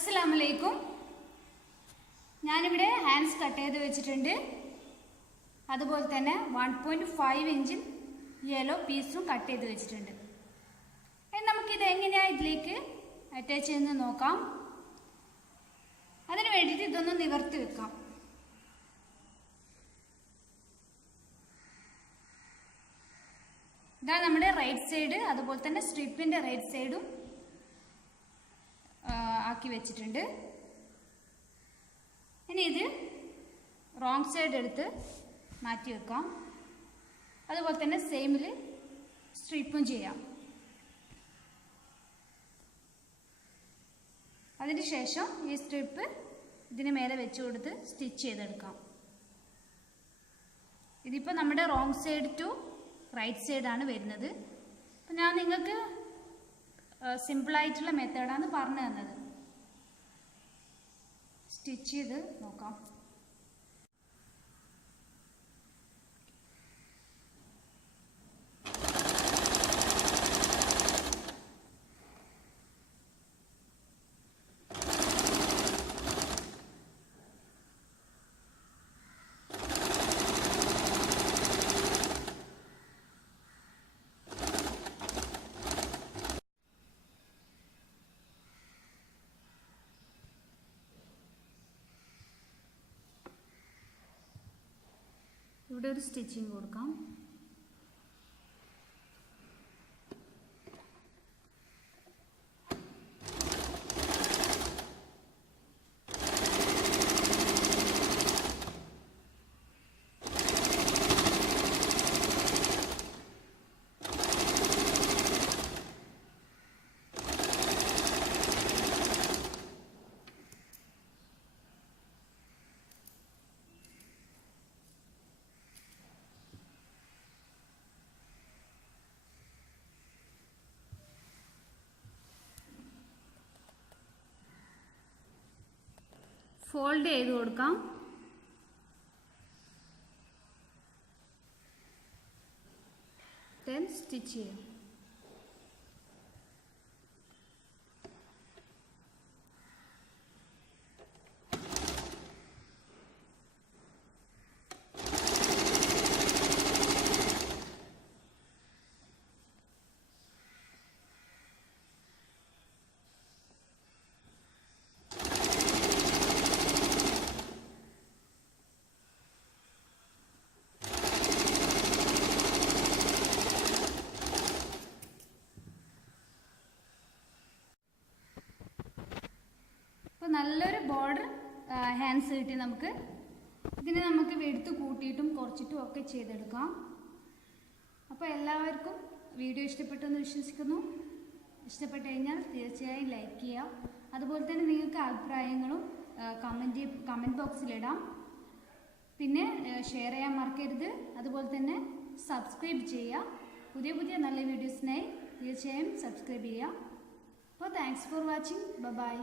അസ്സലാമലൈക്കും. ഞാനിവിടെ hands cut ചെയ്ത് വെച്ചിട്ടുണ്ട്. അതുപോലെ തന്നെ 1.5 ഇഞ്ച് യെല്ലോ പീസും കട്ട് ചെയ്ത് വെച്ചിട്ടുണ്ട്. നമുക്കിത് എങ്ങനെയാണ് ഇതിലേക്ക് അറ്റാച്ച് ചെയ്യുന്നത് നോക്കാം. അതിന് വേണ്ടിയിട്ട് ഇതൊന്ന് നിവർത്തി വെക്കാം. ഇതാ നമ്മുടെ റൈറ്റ് സൈഡ്, അതുപോലെ തന്നെ സ്ട്രിപ്പിന്റെ റൈറ്റ് സൈഡും ആക്കി വെച്ചിട്ടുണ്ട്. ഇനി ഇത് റോങ് സൈഡ് എടുത്ത് മാറ്റി വെക്കാം. അതുപോലെ തന്നെ സെയിമിൽ സ്ട്രിപ്പും ചെയ്യാം. അതിനുശേഷം ഈ സ്ട്രിപ്പ് ഇതിന് മേലെ വെച്ച് കൊടുത്ത് സ്റ്റിച്ച് ചെയ്തെടുക്കാം. ഇതിപ്പോൾ നമ്മുടെ റോങ് സൈഡ് ടു റൈറ്റ് സൈഡാണ് വരുന്നത്. അപ്പം ഞാൻ നിങ്ങൾക്ക് സിമ്പിളായിട്ടുള്ള മെത്തേഡാണ് പറഞ്ഞു തന്നത്. സ്റ്റിച്ച് ചെയ്ത് നോക്കാം. ഇവിടെ ഒരു സ്റ്റിച്ചിങ് കൊടുക്കാം. ഫോൾഡ് ചെയ്ത് കൊടുക്കാം. then സ്റ്റിച്ച് ചെയ്യാം. നല്ലൊരു ബോർഡർ ഹാൻഡ്സ് കിട്ടി നമുക്ക്. ഇതിനെ നമുക്ക് വെടുത്ത് കൂട്ടിയിട്ടും കുറച്ചിട്ടും ഒക്കെ ചെയ്തെടുക്കാം. അപ്പോൾ എല്ലാവർക്കും വീഡിയോ ഇഷ്ടപ്പെട്ടെന്ന് വിശ്വസിക്കുന്നു. ഇഷ്ടപ്പെട്ട് കഴിഞ്ഞാൽ തീർച്ചയായും ലൈക്ക് ചെയ്യുക. അതുപോലെ തന്നെ നിങ്ങൾക്ക് അഭിപ്രായങ്ങളും കമൻറ്റ് ബോക്സിലിടാം. പിന്നെ ഷെയർ ചെയ്യാൻ മറക്കരുത്. അതുപോലെ തന്നെ സബ്സ്ക്രൈബ് ചെയ്യുക. പുതിയ പുതിയ നല്ല വീഡിയോസിനായി തീർച്ചയായും സബ്സ്ക്രൈബ് ചെയ്യുക. അപ്പോൾ താങ്ക്സ് ഫോർ വാച്ചിങ്. ബൈ.